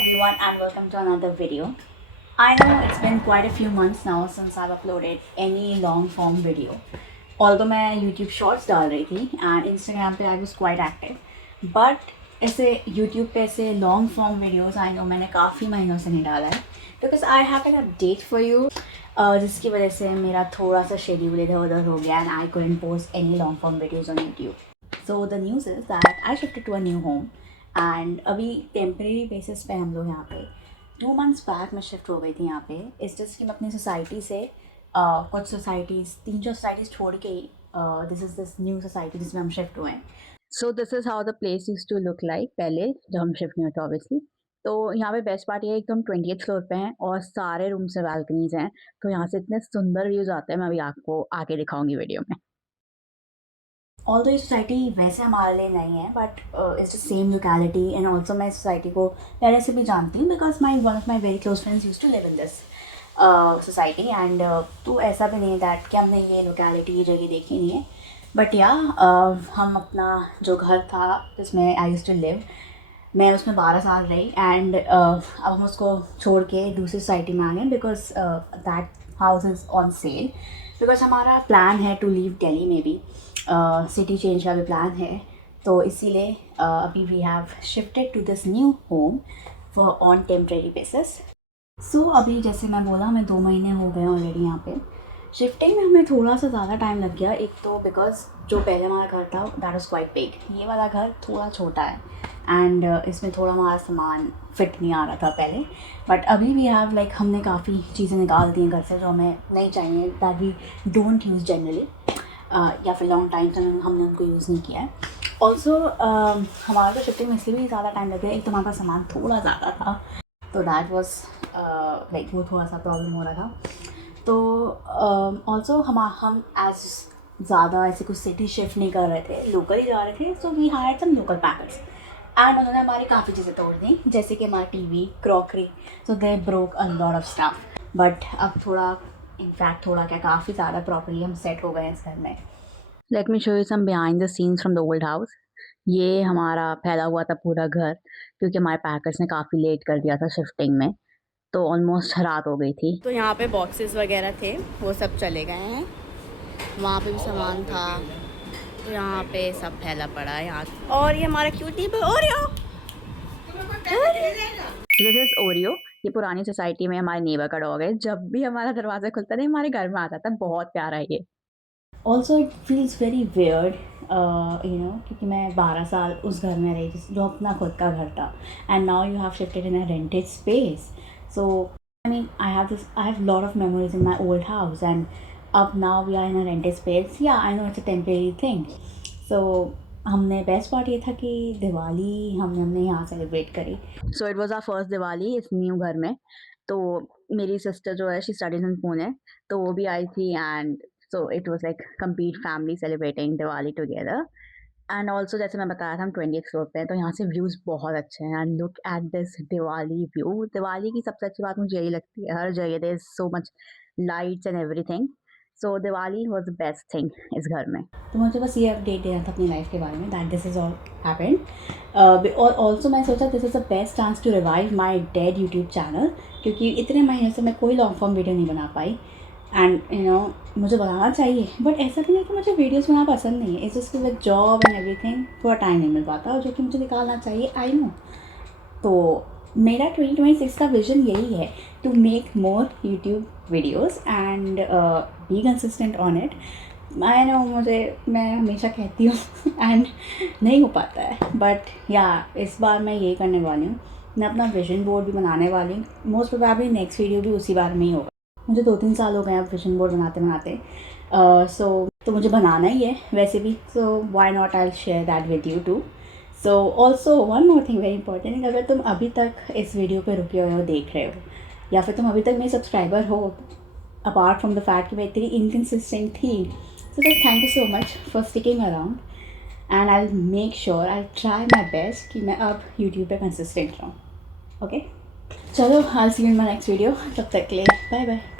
everyone and welcome to another video. I know it's been quite a few months now since I've uploaded any long form video. Although मैं YouTube Shorts डाल रही थी and Instagram पे I was quite active, but ऐसे YouTube पे ऐसे long form videos I know मैंने काफ़ी महीनों से नहीं डाला है because I have an update for you जिसकी वजह से मेरा थोड़ा सा शेड्यूल इधर उधर हो गया and I couldn't post any long form videos on YouTube. So the news is that I shifted to a new home and अभी टेम्परेरी बेसिस पे हम लोग यहाँ पे 2 months बैक मैं शिफ्ट हो गई थी यहाँ पे. इस जस्ट कि मैं अपनी सोसाइटी से कुछ सोसाइटीज़ 3-4 सोसाइटीज़ छोड़ के this is this new society जिसमें हम शिफ्ट हुए हैं. So this is how the place used to look like पहले जब हम शिफ्ट नहीं होते ऑब्वियसली. तो यहाँ पे बेस्ट पार्ट ये है कि हम 20th फ्लोर पे हैं और सारे रूम से बालकनीज हैं, तो यहाँ से इतने सुंदर व्यूज़ आते हैं. मैं अभी आपको आगे दिखाऊंगी वीडियो में. ऑल्दो ये सोसाइटी वैसे हमारे लिए नहीं है but it's the same locality and also मैं इस सोसाइटी को पहले से भी जानती हूँ because one of my very close friends use to live in this society and तो ऐसा भी नहीं है दैट कि हमने ये लोकेलिटी ये जगह देखी नहीं है. बट या हम अपना जो घर था जिसमें आई यूज टू लिव मैं उसमें 12 साल रही एंड अब हम उसको छोड़ के दूसरी सोसाइटी में आ गए because that house is on sale. Because हमारा प्लान है टू लीव दिल्ली में भी सिटी चेंज का भी प्लान है, तो इसीलिए अभी we have shifted to this new home for on temporary basis. So अभी जैसे मैं बोला मैं 2 महीने हो गए ऑलरेडी यहाँ पे. शिफ्टिंग में हमें थोड़ा सा ज़्यादा टाइम लग गया, एक तो बिकॉज जो पहले हमारा घर था दैट वाज क्वाइट बिग. ये वाला घर थोड़ा छोटा है एंड इसमें थोड़ा हमारा सामान फिट नहीं आ रहा था पहले. बट अभी भी हैव लाइक हमने काफ़ी चीज़ें निकाल दी हैं घर से जो हमें नहीं चाहिए that we don't use generally या फिर लॉन्ग टाइम से हमने उनको यूज़ नहीं किया है. ऑल्सो हमारा तो शिफ्टिंग में इसलिए भी ज़्यादा टाइम लग गया, एक तो हमारे पास सामान थोड़ा ज़्यादा था तो दैट वॉज लाइक वो थोड़ा सा प्रॉब्लम हो रहा था. तो ऑल्सो हम एज ज़्यादा ऐसे कुछ सिटी शिफ्ट नहीं कर रहे थे, लोकल ही जा रहे थे. So we hired some local packers and उन्होंने हमारी काफ़ी चीज़ें तोड़ दी जैसे कि हमारा TV crockery. So they broke a lot of stuff. But अब थोड़ा इनफैक्ट थोड़ा क्या काफ़ी ज़्यादा प्रॉपर्ली हम सेट हो गए हैं इस घर में. Let me show you some behind the scenes from the old house. ये हमारा फैला हुआ था पूरा घर क्योंकि हमारे पैकर्स ने काफ़ी लेट कर दिया था शिफ्टिंग में, तो ऑलमोस्ट रात हो गई थी. तो यहाँ पे बॉक्सेस वगैरह थे वो सब चले गए हैं. वहाँ पे भी सामान था तो यहाँ पे सब फैला पड़ा है यहाँ. और ये हमारा cutie Oreo. This is Oreo. ये पुरानी सोसाइटी में हमारे नेबर का डॉग है. जब भी हमारा दरवाज़ा खुलता था हमारे घर में आता था. बहुत प्यारा है ये. Also it feels very weird क्योंकि मैं 12 साल उस घर में रही जो अपना खुद का घर था and now you have shifted in a rented space. So I mean I have lot of memories in my old house and अब now we are in a rented space. Yeah I know it's a temporary thing. So हमने best part ये था कि दिवाली हमने यहाँ celebrate करी. So it was our first Diwali इस new घर में. तो मेरी सिस्टर जो है शी स्टडीज इन पुणे, तो वो भी आई थी and so it was like complete family celebrating Diwali together. And also जैसे मैं बताया था हम 20th फ्लोर पे हैं तो यहाँ से व्यूज़ बहुत अच्छे हैं. And look at this Diwali view. Diwali की सबसे अच्छी बात मुझे यही लगती है, हर जगह there is so much lights and everything. So Diwali was the best thing इस घर में. तो मुझे बस ये अपडेट देना था अपनी लाइफ के बारे में that this is all happened. और ऑल्सो मैं सोचा this is the best chance to revive my dead YouTube channel क्योंकि इतने महीने से मैं कोई लॉन्ग फॉर्म वीडियो नहीं बना पाई एंड मुझे बनाना चाहिए बट ऐसा भी नहीं कि मुझे वीडियोस बनाना पसंद नहीं है. It's just with job and everything थोड़ा टाइम नहीं मिल पाता जो कि मुझे निकालना चाहिए. I know. तो मेरा 2026 का विजन यही है to make more YouTube videos and be consistent on it. I know मैं हमेशा कहती हूँ एंड नहीं हो पाता है बट या इस बार मैं ये करने वाली हूँ. मैं अपना विजन बोर्ड भी बनाने वाली हूँ. मोस्ट प्रोबेबली नेक्स्ट वीडियो भी उसी बार में ही होगा. मुझे 2-3 साल हो गए अब विजन बोर्ड बनाते बनाते. तो मुझे बनाना ही है वैसे भी. So why not I share that with you too. So also one more thing very important, अगर तुम अभी तक इस वीडियो पे रुके हुए हो देख रहे हो या फिर तुम अभी तक मेरे सब्सक्राइबर हो अपार्ट फ्रॉम द फैक्ट कि मैं इतनी इनकन्सिस्टेंट थी, so just thank you so much for sticking around and I make sure I try my best कि मैं अब यूट्यूब पे कंसिस्टेंट रहूँ. ओके चलो I see you in my next video. तब तक के लिए बाय बाय.